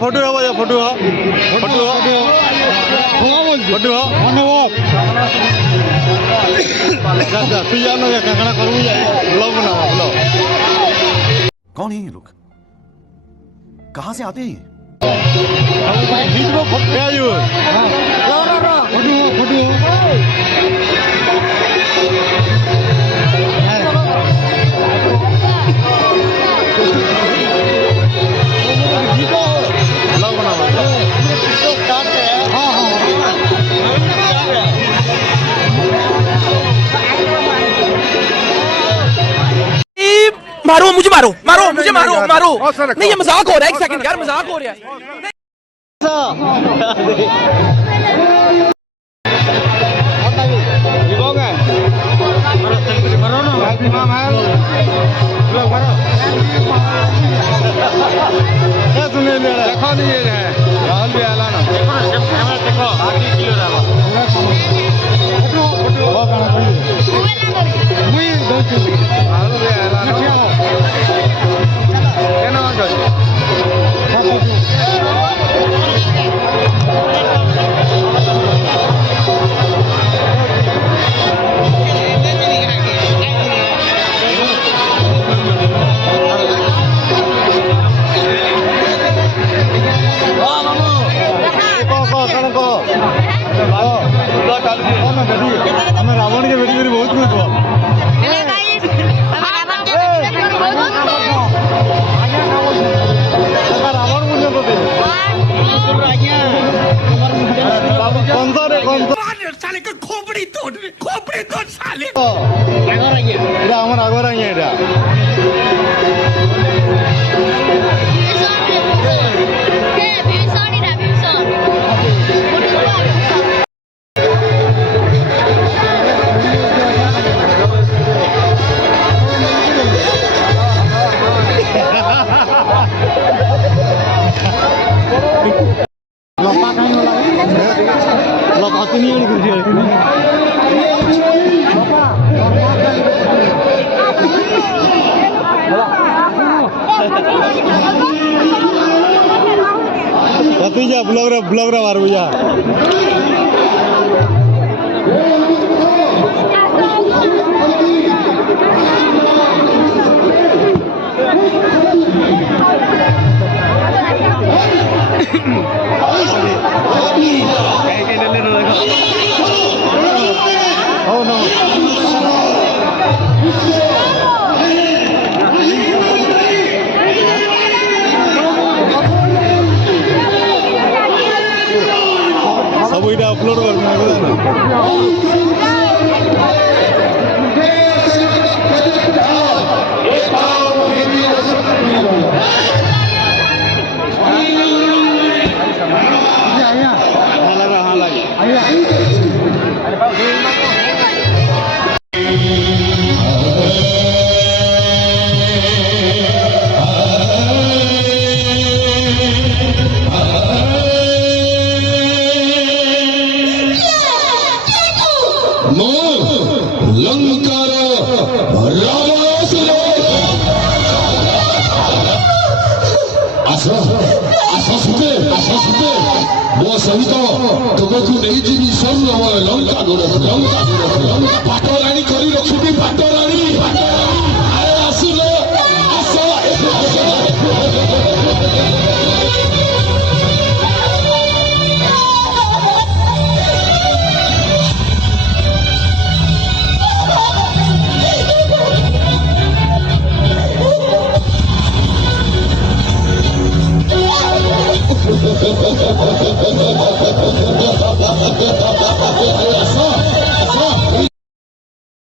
photo है भाई photo है फोटो है फोटो है धन्यवाद तू जानो या काकड़ा करूँ या ब्लॉग बनावा ब्लॉग कौन है ये लोग कहाँ से आते हैं बीच में क्या जो फोटो फोटो ब्लॉग बनावा मारो मुझे मारो मारो मुझे मारो मारो नहीं ये मजाक हो रहा है एक सेकंड यार मजाक हो रहा है देखो नहीं है राहुल भी आला ना देखो हमें रावण के बेटी मेरी बहुत खुश हुआ रावण मुझे कौन सा रे कौन सा साले का खोपड़ी तोड़ साले এটা আমার আগর আইয়া এটা তুই যা ব্লগরা মারবো যা सब এটা আপলোড করব না ମୋ ସହିତ ତୁମକୁ ନେଇଯିବି ସ୍ୱର୍ଣ୍ଣ ଲଙ୍କା ପାଟରାଣୀ କରି ରଖିବି ପାଟରାଣୀ ଆରେ ଆସିଲେ ଆସ